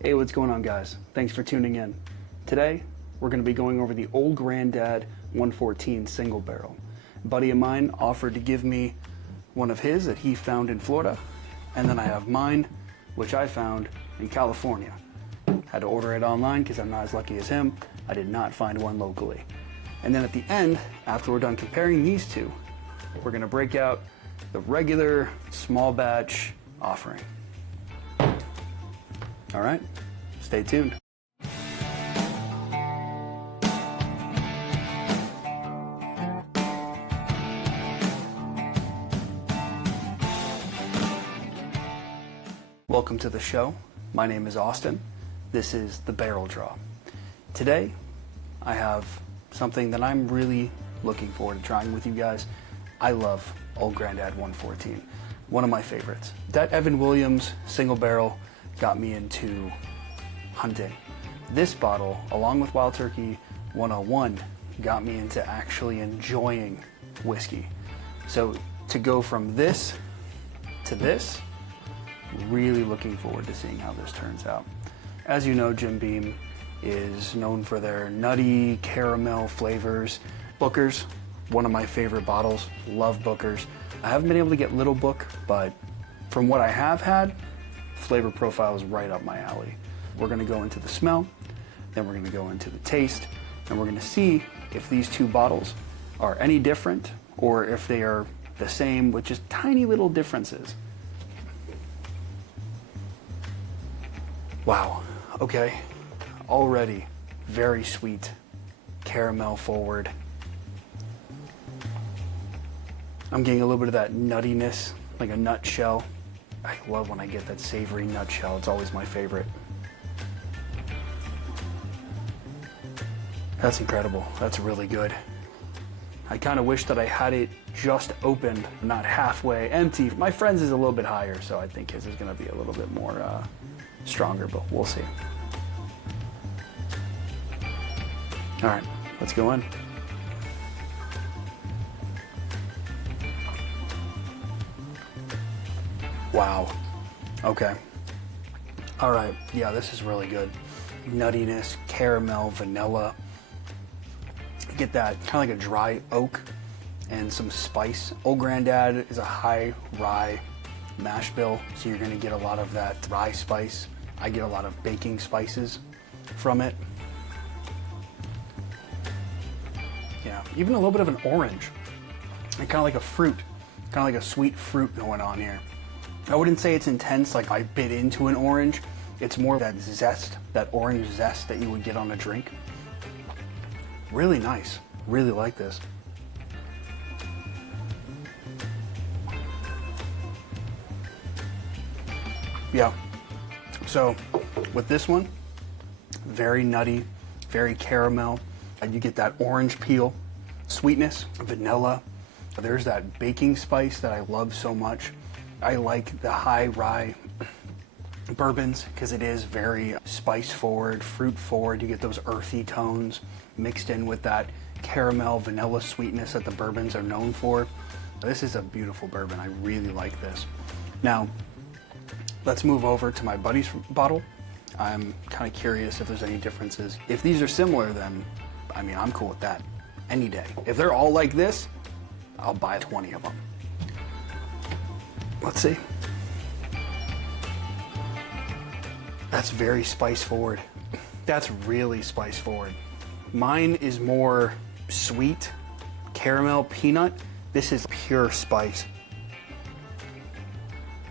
Hey, what's going on, guys? Thanks for tuning in. Today, we're going to be going over the Old Granddad 114 single barrel. A buddy of mine offered to give me one of his that he found in Florida, and then I have mine, which I found in California. Had to order it online because I'm not as lucky as him. I did not find one locally. And then at the end, after we're done comparing these two, we're going to break out the regular small batch offering. All right, stay tuned. Welcome to the show. My name is Austin. This is the Barrel Draw. Today, I have something that I'm really looking forward to trying with you guys. I love Old Granddad 114, one of my favorites. That Evan Williams single barrel got me into hunting. This bottle, along with Wild Turkey 101, got me into actually enjoying whiskey. So to go from this to this, really looking forward to seeing how this turns out. As you know, Jim Beam is known for their nutty caramel flavors. Booker's, one of my favorite bottles. Love Booker's. I haven't been able to get Little Book, but from what I have had, flavor profile is right up my alley. We're gonna go into the smell, then we're gonna go into the taste, and we're gonna see if these two bottles are any different or if they are the same with just tiny little differences. Wow, okay. Already very sweet, caramel forward. I'm getting a little bit of that nuttiness, like a nutshell. I love when I get that savory nutshell. It's always my favorite. That's incredible. That's really good. I kind of wish that I had it just opened, not halfway empty. My friend's is a little bit higher, so I think his is going to be a little bit more stronger, but we'll see. All right, let's go in. Wow. Okay. All right. Yeah, this is really good. Nuttiness, caramel, vanilla. You get that kind of like a dry oak and some spice. Old Granddad is a high rye mash bill, so you're going to get a lot of that rye spice. I get a lot of baking spices from it. Yeah, even a little bit of an orange. And kind of like a fruit, kind of like a sweet fruit going on here. I wouldn't say it's intense, like I bit into an orange. It's more that zest, that orange zest that you would get on a drink. Really nice. Really like this. Yeah. So with this one, very nutty, very caramel. You get that orange peel, sweetness, vanilla. There's that baking spice that I love so much. I like the high rye bourbons because it is very spice forward, fruit forward. You get those earthy tones mixed in with that caramel, vanilla sweetness that the bourbons are known for. This is a beautiful bourbon. I really like this. Now, let's move over to my buddy's bottle. I'm kind of curious if there's any differences. If these are similar, then, I mean, I'm cool with that any day. If they're all like this, I'll buy 20 of them. Let's see. That's very spice forward. That's really spice forward. Mine is more sweet, caramel, peanut. This is pure spice.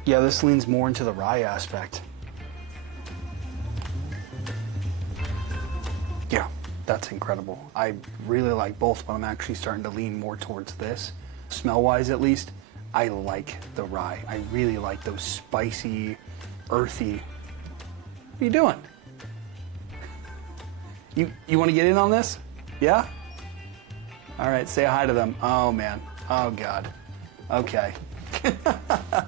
Yeah, this leans more into the rye aspect. Yeah, that's incredible. I really like both, but I'm actually starting to lean more towards this. Smell-wise, at least, I like the rye. I really like those spicy, earthy. What are you doing? You want to get in on this? Yeah? All right, say hi to them. Oh, man. Oh, God. Okay.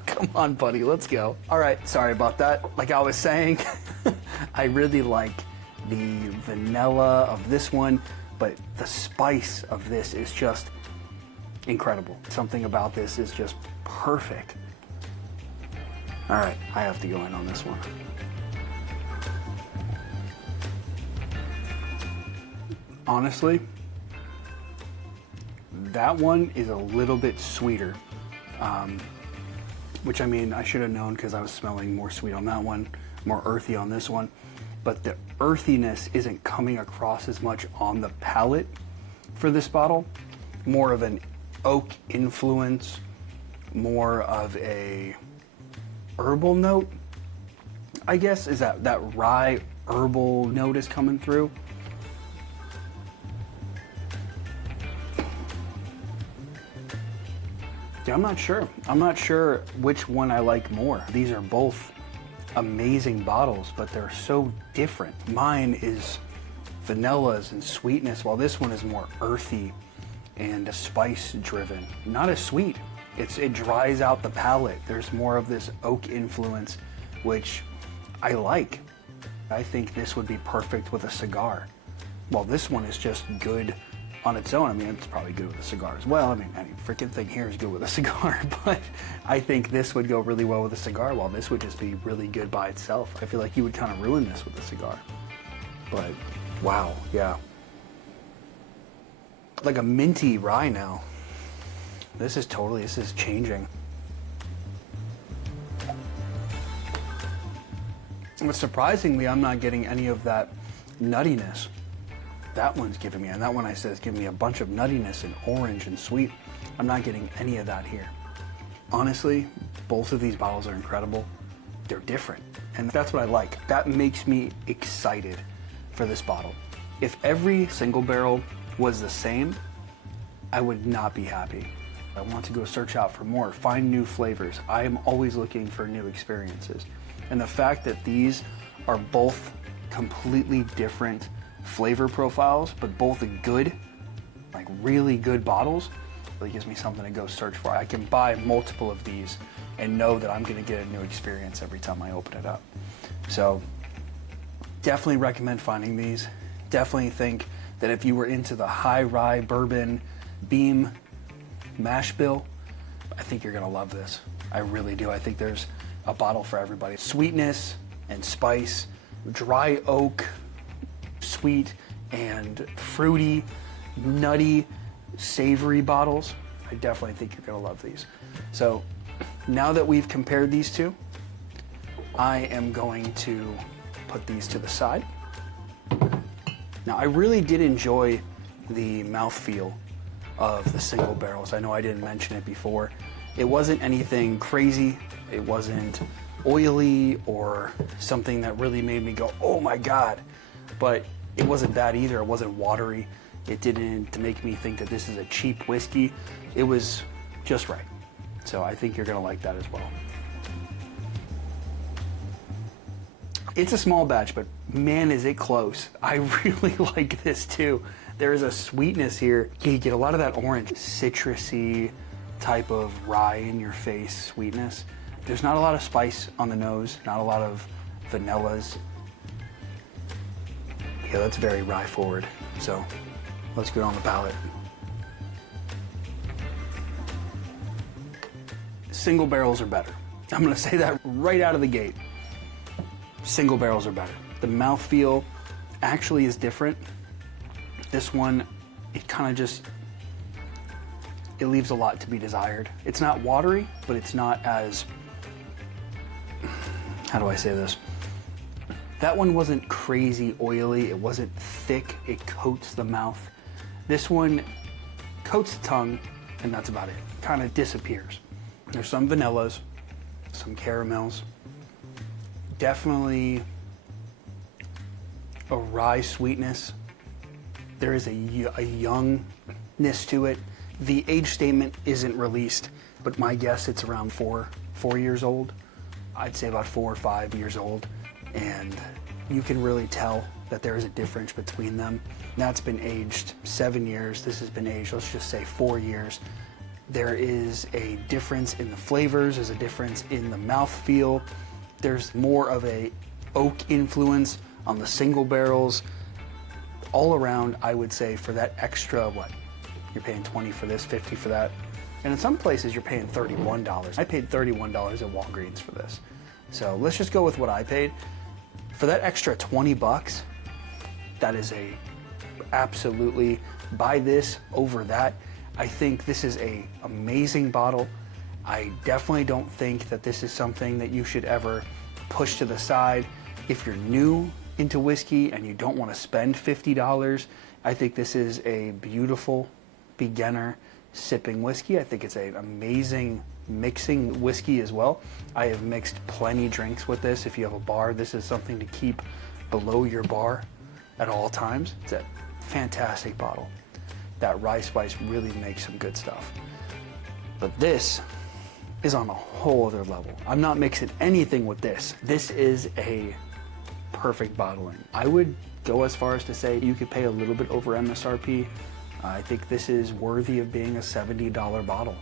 Come on, buddy, let's go. All right, sorry about that. Like I was saying, I really like the vanilla of this one, but the spice of this is just incredible. Something about this is just perfect. All right, I have to go in on this one. Honestly, that one is a little bit sweeter, which I mean, I should have known because I was smelling more sweet on that one, more earthy on this one. But the earthiness isn't coming across as much on the palate for this bottle. More of an oak influence, more of a herbal note, I guess, is that rye herbal note is coming through. Yeah, I'm not sure. I'm not sure which one I like more. These are both amazing bottles, but they're so different. Mine is vanillas and sweetness, while this one is more earthy and spice driven. Not as sweet. It dries out the palate. There's more of this oak influence, which I like. I think this would be perfect with a cigar. While this one is just good on its own. I mean, it's probably good with a cigar as well. I mean, any freaking thing here is good with a cigar, but I think this would go really well with a cigar, while this would just be really good by itself. I feel like you would kind of ruin this with a cigar. But, wow, yeah. Like a minty rye now. This is changing. But surprisingly, I'm not getting any of that nuttiness that one's giving me, and that one I said is giving me a bunch of nuttiness and orange and sweet. I'm not getting any of that here. Honestly, both of these bottles are incredible. They're different, and that's what I like. That makes me excited for this bottle. If every single barrel was the same, I would not be happy. I want to go search out for more, find new flavors. I am always looking for new experiences. And the fact that these are both completely different flavor profiles, but both good, like really good bottles, really gives me something to go search for. I can buy multiple of these and know that I'm gonna get a new experience every time I open it up. So definitely recommend finding these. Definitely think that if you were into the high rye bourbon beam mash bill, I think you're gonna love this. I really do. I think there's a bottle for everybody. Sweetness and spice, dry oak, sweet and fruity, nutty, savory bottles. I definitely think you're gonna love these. So now that we've compared these two, I am going to put these to the side. Now, I really did enjoy the mouthfeel of the single barrels. I know I didn't mention it before. It wasn't anything crazy. It wasn't oily or something that really made me go, oh my God. But it wasn't that either. It wasn't watery. It didn't make me think that this is a cheap whiskey. It was just right. So I think you're gonna like that as well. It's a small batch, but man, is it close. I really like this too. There is a sweetness here. You get a lot of that orange, citrusy type of rye in your face sweetness. There's not a lot of spice on the nose, not a lot of vanillas. Yeah, that's very rye forward. So let's go on the palate. Single barrels are better. I'm gonna say that right out of the gate. Single barrels are better. The mouthfeel actually is different. This one, it kind of just, it leaves a lot to be desired. It's not watery, but it's not as, how do I say this? That one wasn't crazy oily. It wasn't thick. It coats the mouth. This one coats the tongue, and that's about it. Kind of disappears. There's some vanillas, some caramels, definitely a rye sweetness. There is a youngness to it. The age statement isn't released, but my guess it's around four years old. I'd say about 4 or 5 years old. And you can really tell that there is a difference between them. That's been aged 7 years. This has been aged, let's just say 4 years. There is a difference in the flavors. There's a difference in the mouthfeel. There's more of a oak influence on the single barrels. All around, I would say for that extra, what? You're paying 20 for this, 50 for that. And in some places you're paying $31. I paid $31 at Walgreens for this. So let's just go with what I paid. For that extra 20 bucks, that is a absolutely buy this over that. I think this is an amazing bottle. I definitely don't think that this is something that you should ever push to the side. If you're new into whiskey and you don't want to spend $50, I think this is a beautiful beginner sipping whiskey. I think it's an amazing mixing whiskey as well. I have mixed plenty drinks with this. If you have a bar, this is something to keep below your bar at all times. It's a fantastic bottle. That rye spice really makes some good stuff. But this is on a whole other level. I'm not mixing anything with this. This is a perfect bottling. I would go as far as to say you could pay a little bit over MSRP. I think this is worthy of being a $70 bottle.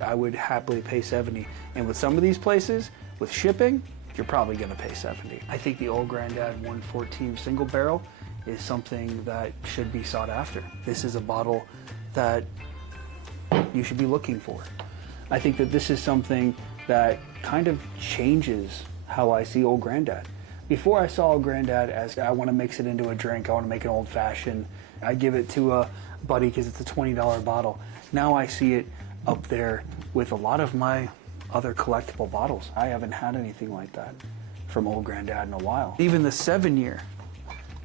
I would happily pay 70. And with some of these places, with shipping, you're probably gonna pay 70. I think the Old Grandad 114 single barrel is something that should be sought after. This is a bottle that you should be looking for. I think that this is something that kind of changes how I see Old Grandad. Before I saw Old Grandad as I want to mix it into a drink, I want to make an old fashioned, I give it to a buddy because it's a $20 bottle. Now I see it up there with a lot of my other collectible bottles. I haven't had anything like that from Old Grandad in a while. Even the 7-year,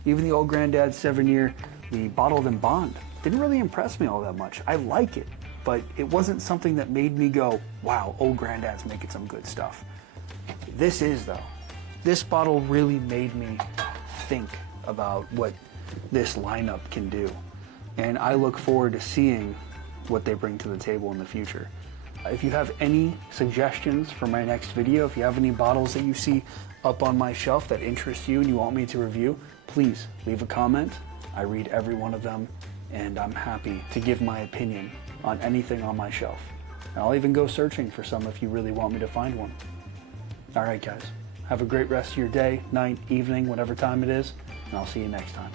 even the Old Grandad 7-year, the bottled in bond, didn't really impress me all that much. I like it, but it wasn't something that made me go, wow, Old Grandad's making some good stuff. This is though. This bottle really made me think about what this lineup can do. And I look forward to seeing what they bring to the table in the future. If you have any suggestions for my next video, if you have any bottles that you see up on my shelf that interest you and you want me to review, please leave a comment. I read every one of them, and I'm happy to give my opinion on anything on my shelf. And I'll even go searching for some if you really want me to find one. All right, guys. Have a great rest of your day, night, evening, whatever time it is, and I'll see you next time.